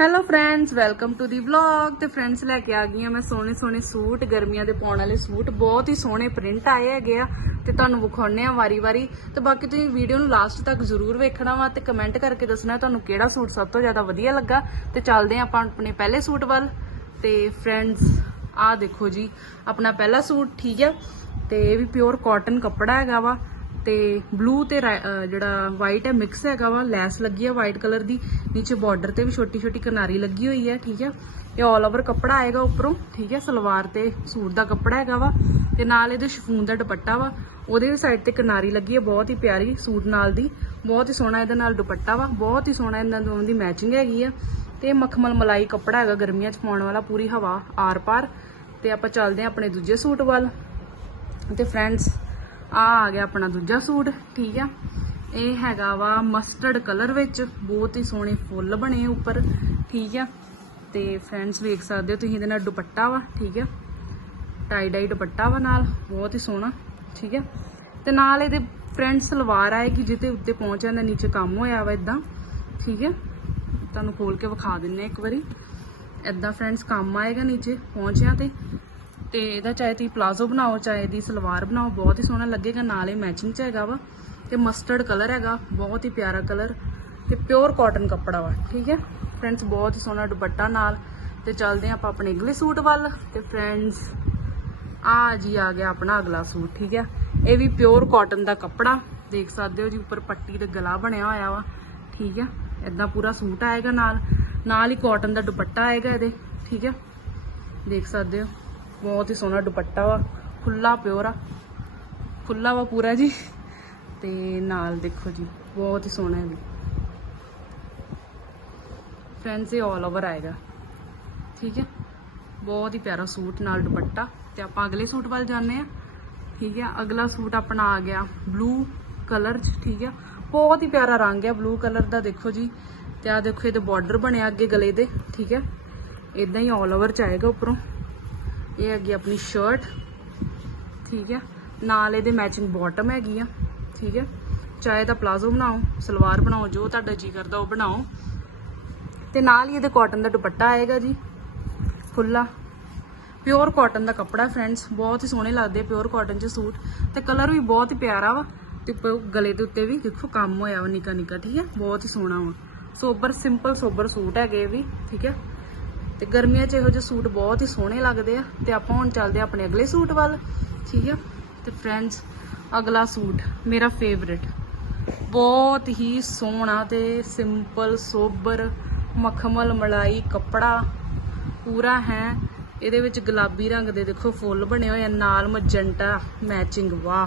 Hello friends welcome to the vlog ਤੇ friends ਲੈ ਕੇ ਆ ਗਈ ਹਾਂ ਮੈਂ ਸੋਹਣੇ ਸੋਹਣੇ ਸੂਟ, ਗਰਮੀਆਂ ਦੇ ਪਾਉਣ ਵਾਲੇ ਸੂਟ। ਬਹੁਤ ਹੀ ਸੋਹਣੇ ਪ੍ਰਿੰਟ ਆਏ ਹੈਗੇ ਆ ਤੇ ਤੁਹਾਨੂੰ ਵਿਖਾਉਣੇ ਆ ਵਾਰੀ-ਵਾਰੀ ਤੇ ਬਾਕੀ ਤੁਸੀਂ ਵੀਡੀਓ ਨੂੰ ਲਾਸਟ ਤੱਕ ਜ਼ਰੂਰ ਵੇਖਣਾ ਵਾ ਤੇ ਕਮੈਂਟ ਕਰਕੇ ਦੱਸਣਾ ਤੁਹਾਨੂੰ ਕਿਹੜਾ ਸੂਟ ਸਭ ਤੋਂ ਜ਼ਿਆਦਾ ਵਧੀਆ ਲੱਗਾ। ਤੇ ਚੱਲਦੇ ਆ ਆਪਾਂ ਆਪਣੇ ਪਹਿਲੇ ਸੂਟ ਵੱਲ। ਤੇ ਫਰੈਂਡਸ ਆਹ ਦੇਖੋ ਜੀ, ਆਪਣਾ ਪਹਿਲਾ ਸੂਟ, ਠੀਕ ਆ? ਤੇ ਇਹ ਵੀ ਪਿਓਰ ਕਾਟਨ ਕੱਪੜਾ ਹੈਗਾ ਵਾ। ਤੇ ਬਲੂ ਤੇ ਰਾ- ਜਿਹੜਾ ਵਾਈਟ ਹੈ ਮਿਕਸ ਹੈਗਾ ਵਾ, ਲੈਸ ਲੱਗੀ ਹੈ ਵਾਈਟ ਕਲਰ ਦੀ। ਨੀਚੇ ਬਾਰਡਰ ਤੇ ਵੀ ਛੋਟੀ ਛੋਟੀ ਕਿਨਾਰੀ ਲੱਗੀ ਹੋਈ ਹੈ, ਠੀਕ ਹੈ? ਇਹ ਆਲ ਓਵਰ ਕੱਪੜਾ ਆਏਗਾ ਉੱਪਰੋਂ, ਠੀਕ ਹੈ? ਸਲਵਾਰ ਤੇ ਸੂਟ ਦਾ ਕੱਪੜਾ ਹੈਗਾ ਵਾ। ਤੇ ਨਾਲ ਇਹਦੇ ਸ਼ਫੂਨ ਦਾ ਦੁਪੱਟਾ ਵਾ। ਉਹਦੇ ਵੀ ਸਾਈਡ ਤੇ ਕਿਨਾਰੀ ਲੱਗੀ ਹੈ, ਬਹੁਤ ਹੀ ਪਿਆਰੀ ਸੂਟ ਨਾਲ ਦੀ। ਬਹੁਤ ਹੀ ਸੋਹਣਾ ਇਹਦੇ ਨਾਲ ਦੁਪੱਟਾ ਵਾ। ਬਹੁਤ ਹੀ ਸੋਹਣਾ ਇਹਨਾਂ ਦੋਵਾਂ ਦੀ ਮੈਚਿੰਗ ਹੈਗੀ ਆ। ਤੇ ਇਹ ਮਖਮਲ ਮਲਾਈ ਕੱਪੜਾ ਹੈਗਾ ਗਰਮੀਆਂ 'ਚ ਪਾਉਣ ਵਾਲਾ, ਪੂਰੀ ਹਵਾ ਆਰ ਪਾਰ ਤੇ ਆਪਾਂ ਚੱਲਦੇ ਹਾਂ ਆਪਣੇ ਦੂਜੇ ਸੂਟ ਵੱਲ। ਤੇ ਫਰੈਂਡਸ ਆ ਆ ਗਿਆ ਆਪਣਾ ਦੂਜਾ ਸੂਟ, ਠੀਕ ਆ। ਇਹ ਹੈਗਾ ਵਾ ਮਸਟਰਡ ਕਲਰ ਵਿੱਚ, ਬਹੁਤ ਹੀ ਸੋਹਣੇ ਫੁੱਲ ਬਣੇ ਉੱਪਰ, ਠੀਕ ਆ। ਤੇ ਫਰੈਂਡਸ ਵੇਖ ਸਕਦੇ ਹੋ ਤੁਸੀਂ, ਇਹਦੇ ਨਾਲ ਦੁਪੱਟਾ ਵਾ, ਠੀਕ ਆ। ਟਾਈ ਡਾਈ ਦੁਪੱਟਾ ਵਾ ਨਾਲ, ਬਹੁਤ ਹੀ ਸੋਹਣਾ, ਠੀਕ ਆ। ਤੇ ਨਾਲ ਇਹਦੇ ਫਰੈਂਡ ਸਲਵਾਰ ਆਏਗੀ ਜਿਹਦੇ ਉੱਤੇ ਪਹੁੰਚ ਜਾਂਦਾ ਨੀਚੇ ਕੰਮ ਹੋਇਆ ਵਾ ਇਦਾਂ ਠੀਕ ਹੈ ਤੁਹਾਨੂੰ ਖੋਲ ਕੇ ਵਿਖਾ ਦਿੰਨੇ ਇੱਕ ਵਾਰੀ। ਇਦਾਂ ਫਰੈਂਡਸ ਕੰਮ ਆਏਗਾ ਨੀਚੇ, ਪਹੁੰਚਿਆ ਤੇ। ਤੇ ਇਹਦਾ ਚਾਹੇ ਤੁਸੀਂ ਪਲਾਜ਼ੋ ਬਣਾਓ, ਚਾਹੇ ਇਹਦੀ ਸਲਵਾਰ ਬਣਾਓ, ਬਹੁਤ ਹੀ ਸੋਹਣਾ ਲੱਗੇਗਾ, ਨਾਲ ਇਹ ਮੈਚਿੰਗ ਚ ਹੈਗਾ ਵਾ। ਤੇ ਮਸਟਰਡ ਕਲਰ ਹੈਗਾ, ਬਹੁਤ ਹੀ ਪਿਆਰਾ ਕਲਰ ਤੇ ਪਿਓਰ ਕਾਟਨ ਕੱਪੜਾ ਵਾ, ਠੀਕ ਹੈ? ਫਰੈਂਡਸ ਬਹੁਤ ਹੀ ਸੋਹਣਾ ਦੁਪੱਟਾ ਨਾਲ। ਤੇ ਚੱਲਦੇ ਹਾਂ ਆਪਾਂ ਆਪਣੇ ਅਗਲੇ ਸੂਟ ਵੱਲ। ਤੇ ਫਰੈਂਡਸ ਆ ਜੀ ਆ ਗਿਆ ਆਪਣਾ ਅਗਲਾ ਸੂਟ, ਠੀਕ ਹੈ? ਇਹ ਵੀ ਪਿਓਰ ਕਾਟਨ ਦਾ ਕੱਪੜਾ। ਦੇਖ ਸਕਦੇ ਹੋ ਜੀ, ਉੱਪਰ ਪੱਟੀ ਤੇ ਗਲਾ ਬਣਿਆ ਹੋਇਆ ਵਾ, ਠੀਕ ਹੈ? ਇਦਾਂ ਪੂਰਾ ਸੂਟ ਆਏਗਾ ਨਾਲ। ਨਾਲ ਹੀ ਕਾਟਨ ਦਾ ਦੁਪੱਟਾ ਆਏਗਾ ਇਹਦੇ, ਠੀਕ ਹੈ? ਦੇਖ ਸਕਦੇ ਹੋ। ਬਹੁਤ ਹੀ ਸੋਹਣਾ ਦੁਪੱਟਾ ਵਾ ਖੁੱਲਾ ਪਿਓਰ ਆ। ਖੁੱਲਾ ਵਾ ਪੂਰਾ ਜੀ। ਤੇ ਨਾਲ ਦੇਖੋ ਜੀ, ਬਹੁਤ ਹੀ ਸੋਹਣਾ ਹੈ ਵੀ ਫਰੈਂਡਸ ਇਹ ਆਲ ਓਵਰ ਆਏਗਾ। ਠੀਕ ਹੈ? ਬਹੁਤ ਹੀ ਪਿਆਰਾ ਸੂਟ, ਨਾਲ ਦੁਪੱਟਾ। ਤੇ ਆਪਾਂ ਅਗਲੇ ਸੂਟ ਵੱਲ ਜਾਂਦੇ ਆ ਠੀਕ ਹੈ? ਅਗਲਾ ਸੂਟ ਆਪਣਾ ਆ ਗਿਆ ਬਲੂ ਕਲਰ ਚ, ਠੀਕ ਹੈ? ਬਹੁਤ ਹੀ ਪਿਆਰਾ ਰੰਗ ਹੈ ਬਲੂ ਕਲਰ ਦਾ, ਦੇਖੋ ਜੀ। ਤੇ ਆ ਦੇਖੋ, ਇਹਦੇ ਬਾਰਡਰ ਬਣਿਆ ਅੱਗੇ ਗਲੇ ਦੇ। ਠੀਕ ਹੈ? ਇਦਾਂ ਹੀ ਆਲ ਓਵਰ ਚ ਆਏਗਾ ਉੱਪਰੋਂ। ਇਹ ਹੈਗੀ ਆਪਣੀ ਸ਼ਰਟ ਠੀਕ ਹੈ। ਨਾਲ ਇਹਦੇ ਮੈਚਿੰਗ ਬਾਟਮ ਹੈਗੀ ਆ, ਠੀਕ ਹੈ। ਚਾਹੇ ਤਾਂ ਪਲਾਜ਼ੋ ਬਣਾਓ, ਸਲਵਾਰ ਬਣਾਓ, ਜੋ ਤੁਹਾਡਾ ਜੀ ਕਰਦਾ ਉਹ ਬਣਾਓ। ਤੇ ਨਾਲ ਹੀ ਇਹਦੇ ਕਾਟਨ ਦਾ ਦੁਪੱਟਾ ਆਏਗਾ ਜੀ ਖੁੱਲਾ ਪਿਓਰ ਕਾਟਨ ਦਾ ਕੱਪੜਾ ਫਰੈਂਡਸ ਬਹੁਤ ਹੀ ਸੋਹਣੇ ਲੱਗਦੇ ਪਿਓਰ ਕਾਟਨ ਚ ਸੂਟ। ਤੇ ਕਲਰ ਵੀ ਬਹੁਤ ਹੀ ਪਿਆਰਾ ਵਾ, ਤੇ ਗਲੇ ਦੇ ਉੱਤੇ ਵੀ ਦੇਖੋ ਕੰਮ ਹੋਇਆ ਵਾ ਨਿੱਕਾ ਨਿੱਕਾ ਠੀਕ ਹੈ। ਬਹੁਤ ਹੀ ਸੋਹਣਾ ਵਾ। ਸੋਬਰ ਸਿੰਪਲ ਸੋਬਰ ਸੂਟ ਹੈਗੇ ਇਹ ਵੀ, ਠੀਕ ਹੈ। ਤੇ ਗਰਮੀਆਂ 'ਚ ਇਹੋ ਜਿਹੇ ਸੂਟ ਬਹੁਤ ਹੀ ਸੋਹਣੇ ਲੱਗਦੇ ਆ। ਤੇ ਆਪਾਂ ਹੁਣ ਚੱਲਦੇ ਆ ਆਪਣੇ ਅਗਲੇ ਸੂਟ ਵੱਲ, ਠੀਕ ਆ? ਤੇ ਫਰੈਂਡਸ ਅਗਲਾ ਸੂਟ ਮੇਰਾ ਫੇਵਰਿਟ ਬਹੁਤ ਹੀ ਸੋਹਣਾ ਤੇ ਸਿੰਪਲ ਸੋਬਰ, ਮਖਮਲ ਮਲਾਈ ਕੱਪੜਾ ਪੂਰਾ ਹੈ। ਇਹਦੇ ਵਿੱਚ ਗੁਲਾਬੀ ਰੰਗ ਦੇ ਦੇਖੋ ਫੁੱਲ ਬਣੇ ਹੋਏ ਆ, ਨਾਲ ਮਜੰਟਾ ਮੈਚਿੰਗ ਵਾਹ।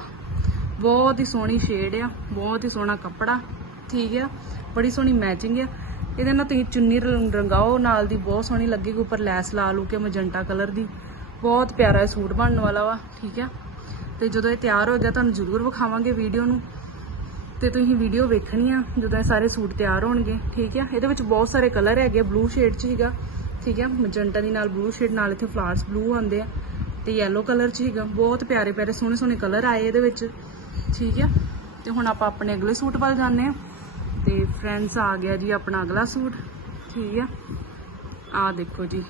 ਬਹੁਤ ਹੀ ਸੋਹਣੀ ਸ਼ੇਡ ਆ, ਬਹੁਤ ਹੀ ਸੋਹਣਾ ਕੱਪੜਾ, ਠੀਕ ਆ? ਬੜੀ ਸੋਹਣੀ ਮੈਚਿੰਗ ਆ। ਇਹਦੇ ਨਾਲ ਤੁਸੀਂ ਚੁੰਨੀ ਰੰਗ- ਰੰਗਾਓ, ਨਾਲ ਦੀ ਬਹੁਤ ਸੋਹਣੀ ਲੱਗੇਗੀ, ਉੱਪਰ ਲੈਸ ਲਾ ਲੂ ਕੇ ਮਜੰਟਾ ਕਲਰ ਦੀ। ਬਹੁਤ ਪਿਆਰਾ ਇਹ ਸੂਟ ਬਣਨ ਵਾਲਾ ਵਾ, ਠੀਕ ਆ? ਤੇ ਜਦੋਂ ਇਹ ਤਿਆਰ ਹੋ ਗਿਆ, ਤੁਹਾਨੂੰ ਜ਼ਰੂਰ ਵਿਖਾਵਾਂਗੇ ਵੀਡੀਓ ਨੂੰ। ਤੇ ਤੁਸੀਂ ਵੀਡੀਓ ਵੇਖਣੀ ਆ, ਜਦੋਂ ਇਹ ਸਾਰੇ ਸੂਟ ਤਿਆਰ ਹੋਣਗੇ, ਠੀਕ ਆ? ਇਹਦੇ ਵਿੱਚ ਬਹੁਤ ਸਾਰੇ ਕਲਰ ਹੈਗੇ ਬਲੂ ਸ਼ੇਡ 'ਚ ਹੈਗਾ ਠੀਕ ਆ? ਮਜੰਟਾ ਦੀ ਨਾਲ ਬਲੂ ਸ਼ੇਡ, ਨਾਲ ਇੱਥੇ ਫਲਾਵਰਸ ਬਲੂ ਆਉਂਦੇ ਆ, ਤੇ ਯੈਲੋ ਕਲਰ 'ਚ ਹੈਗਾ ਬਹੁਤ ਪਿਆਰੇ ਪਿਆਰੇ ਸੋਹਣੇ ਸੋਹਣੇ ਕਲਰ ਆਏ ਇਹਦੇ ਵਿੱਚ, ਠੀਕ ਆ? ਤੇ ਹੁਣ ਆਪਾਂ ਆਪਣੇ ਅਗਲੇ ਸੂਟ ਵੱਲ ਜਾਂਦੇ ਆ। ਤੇ ਫਰੈਂਡਸ ਆ ਗਿਆ ਜੀ ਆਪਣਾ ਅਗਲਾ ਸੂਟ। ਠੀਕ ਆ? ਆ ਦੇਖੋ ਜੀ।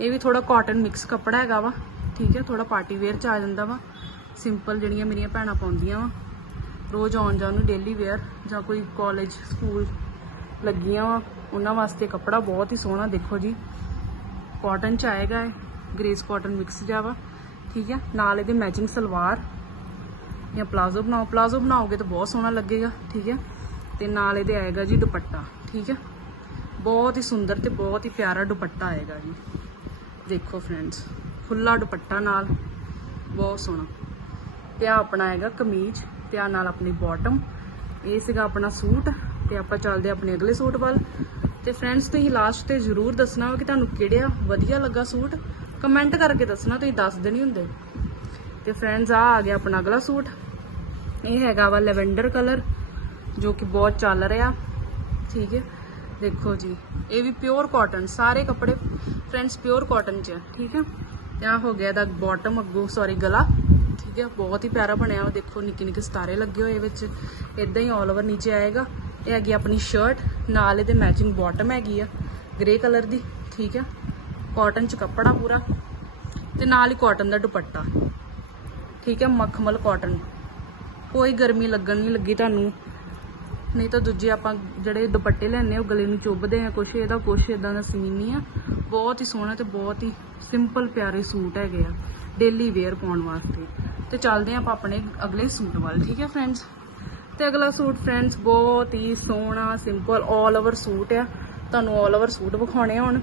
ਇਹ ਵੀ ਥੋੜਾ ਕਾਟਨ ਮਿਕਸ ਕੱਪੜਾ ਹੈਗਾ ਵਾ। ਠੀਕ ਹੈ ਥੋੜਾ ਪਾਰਟੀ ਵੇਅਰ ਚ ਆ ਜਾਂਦਾ ਵਾ। ਸਿੰਪਲ ਜਿਹੜੀਆਂ ਮੇਰੀਆਂ ਭੈਣਾਂ ਪਾਉਂਦੀਆਂ ਵਾ। ਰੋਜ਼ ਆਉਣ ਜਾਣ ਨੂੰ ਡੇਲੀ ਵੇਅਰ ਜਾਂ ਕੋਈ ਕਾਲਜ ਸਕੂਲ ਲੱਗੀਆਂ ਵਾ। ਉਹਨਾਂ ਵਾਸਤੇ ਕੱਪੜਾ ਬਹੁਤ ਹੀ ਸੋਹਣਾ ਦੇਖੋ ਜੀ। ਕਾਟਨ ਚ ਆਏਗਾ ਇਹ। ਗ੍ਰੇਸ ਕਾਟਨ ਮਿਕਸ ਜਿਹਾ ਵਾ। ਠੀਕ ਹੈ ਨਾਲ ਇਹਦੇ ਮੈਚਿੰਗ ਸਲਵਾਰ ਜਾਂ ਪਲਾਜ਼ੋ ਬਣਾਓ। ਪਲਾਜ਼ੋ ਬਣਾਓਗੇ ਤਾਂ ਬਹੁਤ ਸੋਹਣਾ ਲੱਗੇਗਾ। ਠੀਕ ਹੈ ਤੇ ਨਾਲ ਇਹਦੇ ਆਏਗਾ ਜੀ ਦੁਪੱਟਾ, ਠੀਕ ਹੈ? ਬਹੁਤ ਹੀ ਸੁੰਦਰ ਤੇ ਬਹੁਤ ਹੀ ਪਿਆਰਾ ਦੁਪੱਟਾ ਆਏਗਾ ਜੀ। ਦੇਖੋ ਫਰੈਂਡਸ ਖੁੱਲਾ ਦੁਪੱਟਾ ਨਾਲ, ਬਹੁਤ ਸੋਹਣਾ। ਤੇ ਆਹ ਆਪਣਾ ਹੈਗਾ ਕਮੀਜ਼ ਤੇ ਆਹ ਨਾਲ ਆਪਣੀ ਬਾਟਮ ਇਹ ਸੀਗਾ ਆਪਣਾ ਸੂਟ ਤੇ ਆਪਾਂ ਚੱਲਦੇ ਹਾਂ ਆਪਣੇ ਅਗਲੇ ਸੂਟ ਵੱਲ। ਤੇ ਫਰੈਂਡਸ ਤੁਸੀਂ ਲਾਸਟ ਤੇ ਜ਼ਰੂਰ ਦੱਸਣਾ ਵਾ ਕਿ ਤੁਹਾਨੂੰ ਕਿਹੜਾ ਵਧੀਆ ਲੱਗਾ ਸੂਟ। ਕਮੈਂਟ ਕਰਕੇ ਦੱਸਣਾ, ਤੁਸੀਂ ਦੱਸਦੇ ਨਹੀਂ ਹੁੰਦੇ। ਤੇ ਫਰੈਂਡਸ ਆ ਆ ਗਿਆ ਆਪਣਾ ਅਗਲਾ ਸੂਟ। ਇਹ ਹੈਗਾ ਵਾ ਲੈਵੈਂਡਰ ਕਲਰ ਜੋ ਕਿ ਬਹੁਤ ਚੱਲ ਰਿਹਾ। ਠੀਕ ਹੈ। ਦੇਖੋ ਜੀ ਇਹ ਵੀ ਪਿਓਰ ਕਾਟਨ ਸਾਰੇ ਕੱਪੜੇ ਫਰੈਂਡਸ ਪਿਓਰ ਕਾਟਨ ਚ ਆ, ਠੀਕ ਹੈ। ਤੇ ਆ ਹੋ ਗਿਆ ਇਹਦਾ ਬਾਟਮ ਅੱਗੋਂ ਸੌਰੀ ਗਲਾ। ਠੀਕ ਹੈ ਬਹੁਤ ਹੀ ਪਿਆਰਾ ਬਣਿਆ ਵਾ ਦੇਖੋ ਨਿੱਕੇ ਨਿੱਕੇ ਸਤਾਰੇ ਲੱਗੇ ਹੋਏ ਵਿੱਚ। ਇਦਾਂ ਹੀ ਆਲ ਓਵਰ ਨੀਚੇ ਆਏਗਾ। ਇਹ ਹੈਗੀ ਆਪਣੀ ਸ਼ਰਟ ਨਾਲ ਇਹਦੇ ਮੈਚਿੰਗ ਬਾਟਮ ਹੈਗੀ ਆ ਗ੍ਰੇ ਕਲਰ ਦੀ ਠੀਕ ਹੈ। ਕਾਟਨ ਚ ਕੱਪੜਾ ਪੂਰਾ ਤੇ ਨਾਲ ਹੀ ਕਾਟਨ ਦਾ ਦੁਪੱਟਾ। ਠੀਕ ਹੈ ਮਖਮਲ ਕਾਟਨ ਕੋਈ ਗਰਮੀ ਲੱਗਣ ਨਹੀਂ ਲੱਗੀ ਤੁਹਾਨੂੰ। ਨਹੀਂ ਤਾਂ ਦੂਜੇ ਆਪਾਂ ਜਿਹੜੇ ਦੁਪੱਟੇ ਲੈਣੇ ਉਹ ਗਲੇ ਨੂੰ ਚੁੱਭਦੇ ਆ ਕੁਛ ਇਹਦਾ ਕੁਛ ਇਦਾਂ ਦਾ ਸੀਨ ਨਹੀਂ ਆ ਬਹੁਤ ਹੀ ਸੋਹਣਾ ਤੇ ਬਹੁਤ ਹੀ ਸਿੰਪਲ ਪਿਆਰੇ ਸੂਟ ਹੈਗੇ ਆ ਡੇਲੀ ਵੇਅਰ ਪਾਉਣ ਵਾਸਤੇ ਤੇ ਚੱਲਦੇ ਆ ਆਪਾਂ ਆਪਣੇ ਅਗਲੇ ਸੂਟ ਵੱਲ ਠੀਕ ਹੈ ਫਰੈਂਡਸ ਤੇ ਅਗਲਾ ਸੂਟ ਫਰੈਂਡਸ ਬਹੁਤ ਹੀ ਸੋਹਣਾ ਸਿੰਪਲ 올 ਓਵਰ ਸੂਟ ਆ ਤੁਹਾਨੂੰ 올 ਓਵਰ ਸੂਟ ਵਿਖਾਉਣੇ ਆ ਹੁਣ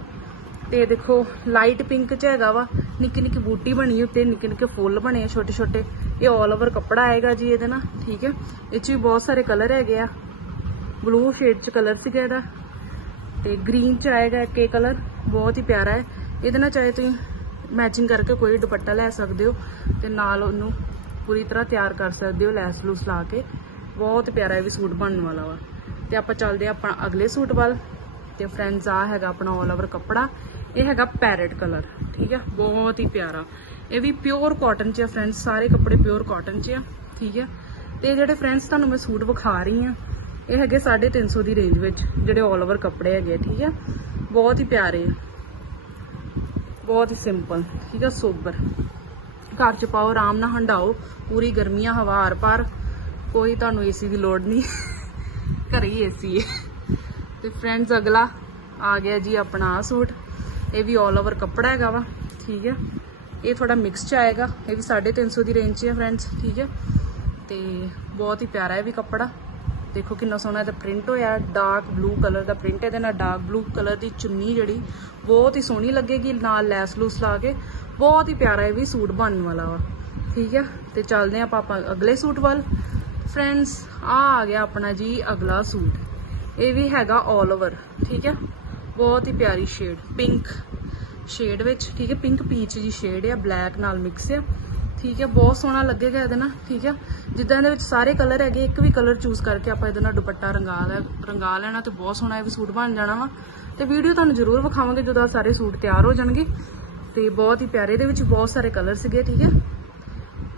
ਤੇ ਦੇਖੋ ਲਾਈਟ ਪਿੰਕ ਚ ਹੈਗਾ ਵਾ ਨਿੱਕੀ ਨਿੱਕੀ ਬੂਟੀ ਬਣੀ ਉੱਤੇ ਨਿੱਕੇ ਨਿੱਕੇ ਫੁੱਲ ਬਣੇ ਆ ਛੋਟੇ ਛੋਟੇ ਇਹ 올 ਓਵਰ ਕੱਪੜਾ ਆਏਗਾ ਜੀ ਇਹਦੇ ਨਾਲ ਠੀਕ ਹੈ ਇਹ ਚ ਵੀ ਬਹੁਤ ਸਾਰੇ ਕਲਰ ਹੈਗੇ ਆ ਬਲੂ ਸ਼ੇਡ ਚ ਕਲਰ ਸੀਗਾ ਇਹਦਾ ਤੇ ਗ੍ਰੀਨ ਚ ਆਏਗਾ ਇੱਕ ਇਹ ਕਲਰ ਬਹੁਤ ਹੀ ਪਿਆਰਾ ਹੈ। ਇਹਦੇ ਨਾਲ ਚਾਹੇ ਤੁਸੀਂ ਮੈਚਿੰਗ ਕਰਕੇ ਕੋਈ ਦੁਪੱਟਾ ਲੈ ਸਕਦੇ ਹੋ ਤੇ ਨਾਲ ਉਹਨੂੰ ਪੂਰੀ ਤਰ੍ਹਾਂ ਤਿਆਰ ਕਰ ਸਕਦੇ ਹੋ ਲੈਸ ਲੂਸ ਲਾ ਕੇ। ਬਹੁਤ ਪਿਆਰਾ ਇਹ ਵੀ ਸੂਟ ਬਣਨ ਵਾਲਾ ਵਾ। ਤੇ ਆਪਾਂ ਚੱਲਦੇ ਹਾਂ ਆਪਣਾ ਅਗਲੇ ਸੂਟ ਵੱਲ। ਤੇ ਫਰੈਂਡਸ ਆ ਹੈਗਾ ਆਪਣਾ 올 ਓਵਰ ਕੱਪੜਾ। ਇਹ ਹੈਗਾ ਪੈਰਟ ਕਲਰ ਠੀਕ ਹੈ ਬਹੁਤ ਹੀ ਪਿਆਰਾ। ਇਹ ਵੀ ਪਿਓਰ ਕਾਟਨ ਚ ਆ ਫਰੈਂਡਸ ਸਾਰੇ ਕੱਪੜੇ ਪਿਓਰ ਕਾਟਨ ਚ ਆ, ਠੀਕ ਹੈ ਤੇ ਜਿਹੜੇ ਫਰੈਂਡਸ ਤੁਹਾਨੂੰ ਮੈਂ ਸੂਟ ਵਿਖਾ ਰਹੀ ਆ ਇਹ ਹੈਗੇ 350 ਦੀ ਰੇਂਜ ਵਿੱਚ ਜਿਹੜੇ 올 ਓਵਰ ਕੱਪੜੇ ਹੈਗੇ ਆ, ਠੀਕ ਹੈ ਬਹੁਤ ਹੀ ਪਿਆਰੇ ਆ। ਬਹੁਤ ਹੀ ਸਿੰਪਲ ਠੀਕ ਹੈ ਸੋਬਰ ਘਰ ਚ ਪਾਓ ਆਰਾਮ ਨਾਲ ਹੰਡਾਓ ਪੂਰੀ ਗਰਮੀਆਂ ਹਵਾ ਆਰ ਪਾਰ। ਕੋਈ ਤੁਹਾਨੂੰ ਏਸੀ ਦੀ ਲੋੜ ਨਹੀਂ। ਘਰੇ ਹੀ ਏਸੀ ਹੈ ਤੇ ਫਰੈਂਡਸ ਅਗਲਾ ਆ ਗਿਆ ਜੀ ਆਪਣਾ ਆਹ ਸੂਟ। ਇਹ ਵੀ 올 ਓਵਰ ਕੱਪੜਾ ਹੈਗਾ ਵਾ ਠੀਕ ਹੈ ਇਹ ਥੋੜਾ ਮਿਕਸ ਚ ਆਏਗਾ। ਇਹ ਵੀ 350 ਦੀ ਰੇਂਜ 'ਚ ਹੈ ਫਰੈਂਡਸ ਠੀਕ ਹੈ ਤੇ ਬਹੁਤ ਹੀ ਪਿਆਰਾ ਹੈ ਵੀ ਕੱਪੜਾ। ਦੇਖੋ ਕਿੰਨਾ ਸੋਹਣਾ ਇਹਦਾ ਪ੍ਰਿੰਟ ਹੋਇਆ ਡਾਰਕ ਬਲੂ ਕਲਰ ਦਾ ਪ੍ਰਿੰਟ ਇਹਦੇ ਨਾਲ ਡਾਰਕ ਬਲੂ ਕਲਰ ਦੀ ਚੁੰਨੀ ਜਿਹੜੀ ਬਹੁਤ ਹੀ ਸੋਹਣੀ ਲੱਗੇਗੀ, ਨਾਲ ਲੈਸ ਲੂਸ ਲਾ ਕੇ, ਬਹੁਤ ਹੀ ਪਿਆਰਾ ਇਹ ਵੀ ਸੂਟ ਬਣਨ ਵਾਲਾ ਵਾ। ਠੀਕ ਹੈ ਤੇ ਚੱਲਦੇ ਆਪਾਂ ਆਪਾਂ ਅਗਲੇ ਸੂਟ ਵੱਲ। ਫਰੈਂਡਸ ਆ ਆ ਗਿਆ ਆਪਣਾ ਜੀ ਅਗਲਾ ਸੂਟ। ਇਹ ਵੀ ਹੈਗਾ 올 ਓਵਰ ਠੀਕ ਹੈ ਬਹੁਤ ਹੀ ਪਿਆਰੀ ਸ਼ੇਡ ਪਿੰਕ ਸ਼ੇਡ ਵਿੱਚ, ਠੀਕ ਹੈ ਪਿੰਕ ਪੀਚ ਜੀ ਸ਼ੇਡ ਆ ਬਲੈਕ ਨਾਲ ਮਿਕਸ ਆ। ਠੀਕ ਹੈ, ਬਹੁਤ ਸੋਹਣਾ ਲੱਗੇਗਾ ਇਹਦੇ ਨਾਲ, ਠੀਕ ਹੈ। ਜਿੱਦਾਂ ਇਹਦੇ ਵਿੱਚ ਸਾਰੇ ਕਲਰ ਹੈਗੇ, ਇੱਕ ਵੀ ਕਲਰ ਚੂਜ਼ ਕਰਕੇ ਆਪਾਂ ਇਹਦੇ ਨਾਲ ਦੁਪੱਟਾ ਰੰਗਾ ਲੈ, ਰੰਗਾ ਲੈਣਾ ਤੇ ਬਹੁਤ ਸੋਹਣਾ ਇਹ ਵੀ ਸੂਟ ਬਣ ਜਾਣਾ ਵਾ। ਤੇ ਵੀਡੀਓ ਤੁਹਾਨੂੰ ਜ਼ਰੂਰ ਵਿਖਾਵਾਂਗੇ ਜਦੋਂ ਸਾਰੇ ਸੂਟ ਤਿਆਰ ਹੋ ਜਾਣਗੇ। ਤੇ ਬਹੁਤ ਹੀ ਪਿਆਰੇ ਇਹਦੇ ਵਿੱਚ ਬਹੁਤ ਸਾਰੇ ਕਲਰ ਸੀਗੇ, ਠੀਕ ਹੈ।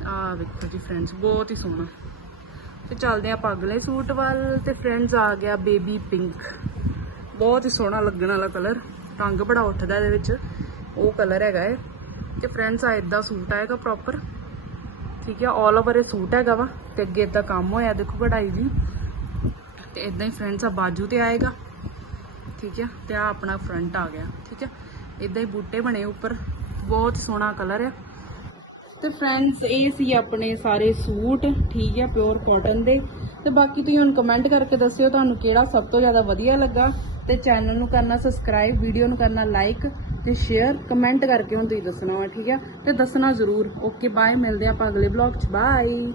ਆ ਵੇਖੋ ਜੀ ਫਰੈਂਡਸ ਬਹੁਤ ਹੀ ਸੋਹਣਾ। ਤੇ ਚੱਲਦੇ ਹਾਂ ਆਪਾਂ ਅਗਲੇ ਸੂਟ ਵੱਲ, ਤੇ ਫਰੈਂਡਸ ਆ ਗਿਆ ਬੇਬੀ ਪਿੰਕ ਬਹੁਤ ਹੀ ਸੋਹਣਾ ਲੱਗਣ ਵਾਲਾ ਕਲਰ ਰੰਗ ਬੜਾ ਉੱਠਦਾ ਇਹਦੇ ਵਿੱਚ। ਉਹ ਕਲਰ ਹੈਗਾ ਹੈ ਤੇ ਫਰੈਂਡਸ ਆ ਇਦਾਂ ਸੂਟ ਆਏਗਾ ਪ੍ਰੋਪਰ ਠੀਕ ਹੈ 올 ਓਵਰ ਇਹ ਸੂਟ ਹੈਗਾ ਵਾ, ਤੇ ਅੱਗੇ ਇਦਾਂ ਕੰਮ ਹੋਇਆ, ਦੇਖੋ ਕਢਾਈ ਜੀ ਤੇ ਇਦਾਂ ਹੀ ਫਰੈਂਡਸ ਆ ਬਾਜੂ ਤੇ ਆਏਗਾ। ਠੀਕ ਹੈ, ਤੇ ਆ ਆਪਣਾ ਫਰੰਟ ਆ ਗਿਆ। ਠੀਕ ਹੈ ਇਦਾਂ ਹੀ ਬੂਟੇ ਬਣੇ ਉੱਪਰ। ਬਹੁਤ ਸੋਹਣਾ ਕਲਰ ਹੈ ਤੇ ਫਰੈਂਡਸ ਇਹ ਸੀ ਆਪਣੇ ਸਾਰੇ ਸੂਟ। ਠੀਕ ਹੈ ਪਿਓਰ ਕਾਟਨ ਦੇ। ਤੇ ਬਾਕੀ ਤੁਸੀਂ ਹੁਣ ਕਮੈਂਟ ਕਰਕੇ ਦੱਸਿਓ ਤੁਹਾਨੂੰ ਕਿਹੜਾ ਸਭ ਤੋਂ ਜ਼ਿਆਦਾ ਵਧੀਆ ਲੱਗਾ। ਤੇ ਚੈਨਲ ਨੂੰ ਕਰਨਾ ਸਬਸਕ੍ਰਾਈਬ ਵੀਡੀਓ ਨੂੰ ਕਰਨਾ ਲਾਈਕ ਤੇ ਸ਼ੇਅਰ ਕਮੈਂਟ ਕਰਕੇ ਹੁਣ ਤੁਸੀਂ ਦੱਸਣਾ ਵਾ, ਠੀਕ ਆ? ਤੇ ਦੱਸਣਾ ਜ਼ਰੂਰ। ਓਕੇ ਬਾਏ ਮਿਲਦੇ ਆਪਾਂ ਅਗਲੇ ਬਲੌਗ 'ਚ। ਬਾਏ